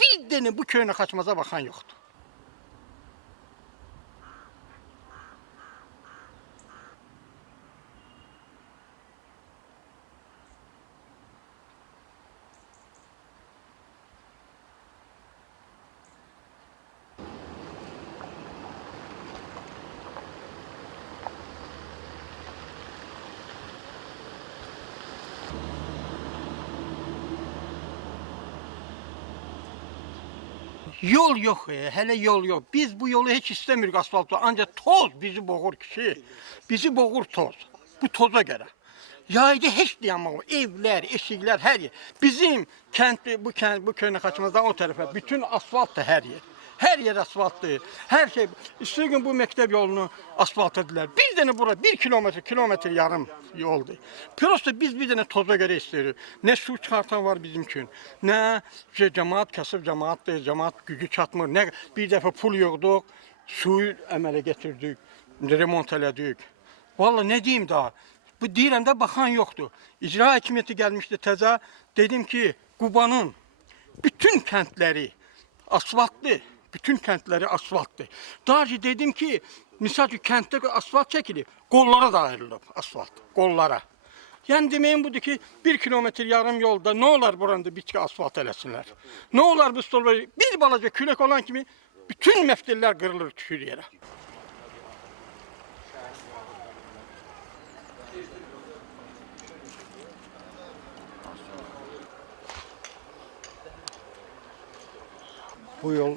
Bir tane bu köyüne kaçmaza bakan yoktu. Yol yok, e, hele yol yok. Biz bu yolu hiç istemiyoruz asfaltı. Ancak toz bizi boğur kişi. Bizi boğur toz. Bu toza göre. Yayda hiç diyemem. Evler, eşikler, her yer. Bizim kent, bu kent, bu köyüne kaçmazdan o tarafa bütün asfalt da her yer. Her yer asfaltlı. Her şey. İşte gün bu mektep yolunu asfalt ettiler. Bir tane bura bir kilometre, kilometre yarım yoldu. Prosto biz bir tane toza göre istiyoruz. Ne su çıkartan var bizim için. Ne şey, cemaat kasıp cemaat değil, cemaat gücü çatmır. Ne bir defa pul yoktuk. Suyu emele getirdik. Remont elədik. Vallahi ne diyeyim daha. Bu deyirəm də baxan yoxdur. İcra hakimiyyəti gəlmişdi təzə. Dedim ki, Qubanın bütün kəndləri asfaltlı. Bütün kəndləri asfaltlı. Daha dedim ki, misal ki kənddə asfalt çəkilir, qollara da ayrılıb asfalt, qollara. Yəni deməyim budur ki, bir kilometr yarım yolda nə olar buranda bitki asfalt eləsinlər. Nə olar bu stolları, bir balaca külək olan kimi bütün məftillər qırılır düşür yerə. Bu yol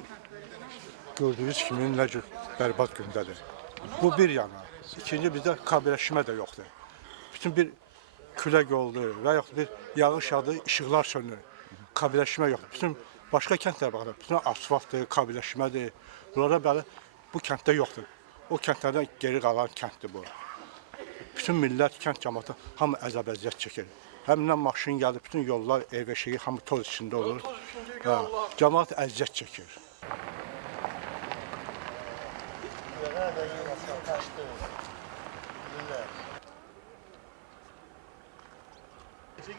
gördüğünüz kimi cür bərbad gündədir. Bu bir yana. İkinci bizdə kabirləşmə də yoxdur. Bütün bir külək oldu və yaxud bir yağış yağdı, işıqlar sönür. Kabirləşmə yoxdur. Bütün başqa kəndlərə baxırıq. Bütün asfaltdır, kabirləşmədir. Bunlara bəli bu kənddə yoxdur. O kəndlərdən geri qalan kənddir bu. Bütün millət, kənd cəmaatı hamı əzab əziyyət çəkir. Həmdən maşın gəlib, bütün yollar, ev eşiyi hamı toz içində olur. Hə, cəmaat əziyyət çəkir.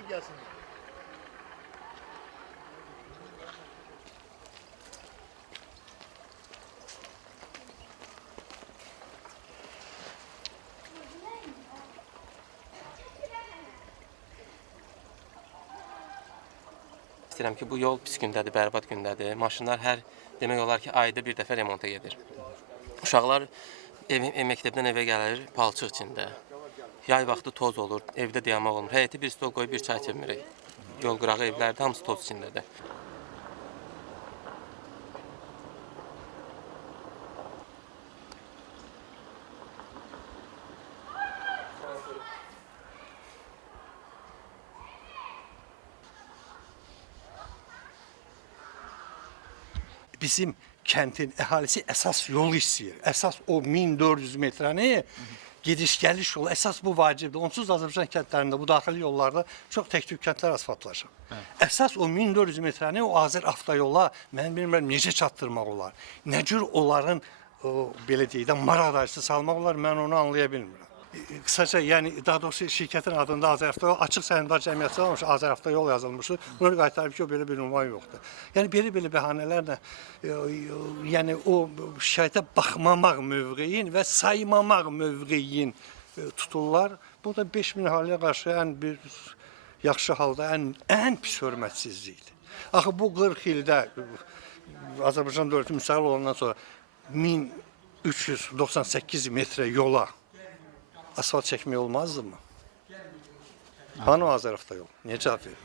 Gelsin. İstəyirəm ki, bu yol pis gündədir, bərbad gündədir. Maşınlar hər demək olar ki, ayda bir dəfə remonta gedir. Uşaqlar ev, ev məktəbdən evə gəlir palçıq içində. Yay vaxtı toz olur, evdə dayanmaq olmur. Həyəti bir stol qoyub bir çay içmirik. Yol qırağı evlərdə hamısı toz içindədir. Bizim kentin əhalisi əsas yol istəyir. Əsas o 1400 metrəni gediş-gəliş yolu əsas bu vacibdir. Onsuz Azərbaycan kəndlərində bu daxili yollarda çox tək-tük kəndlər asfaltlaşıb. Əsas o 1400 metrəni o Azər avtoyola mən bilmirəm necə çatdırmaq olar. Nə cür onların o, belə deyək də salmaq olar mən onu anlaya bilmirəm. Kısaca yani daha doğrusu şirketin adında Avtoyol açıq səhmdar cəmiyyəti olmuş Azər Avtoyol yazılmışdı. Bunu qaytarıb ki, belə bir ünvan yoxdur. Yəni belə belə bəhanələrlə e, e, yəni o şikayətə baxmamaq mövqeyin və saymamaq mövqeyin e, tuturlar. Bu da 5000 haliyə qarşı ən bir yaxşı halda ən ən pis hörmətsizlikdir. Axı bu 40 ildə Azərbaycan dövləti müstəqil olandan sonra 1398 metre yola asfalt çekmiyor olmazdı mı? Pano Azeraf'ta yol. Niye cevap veriyor?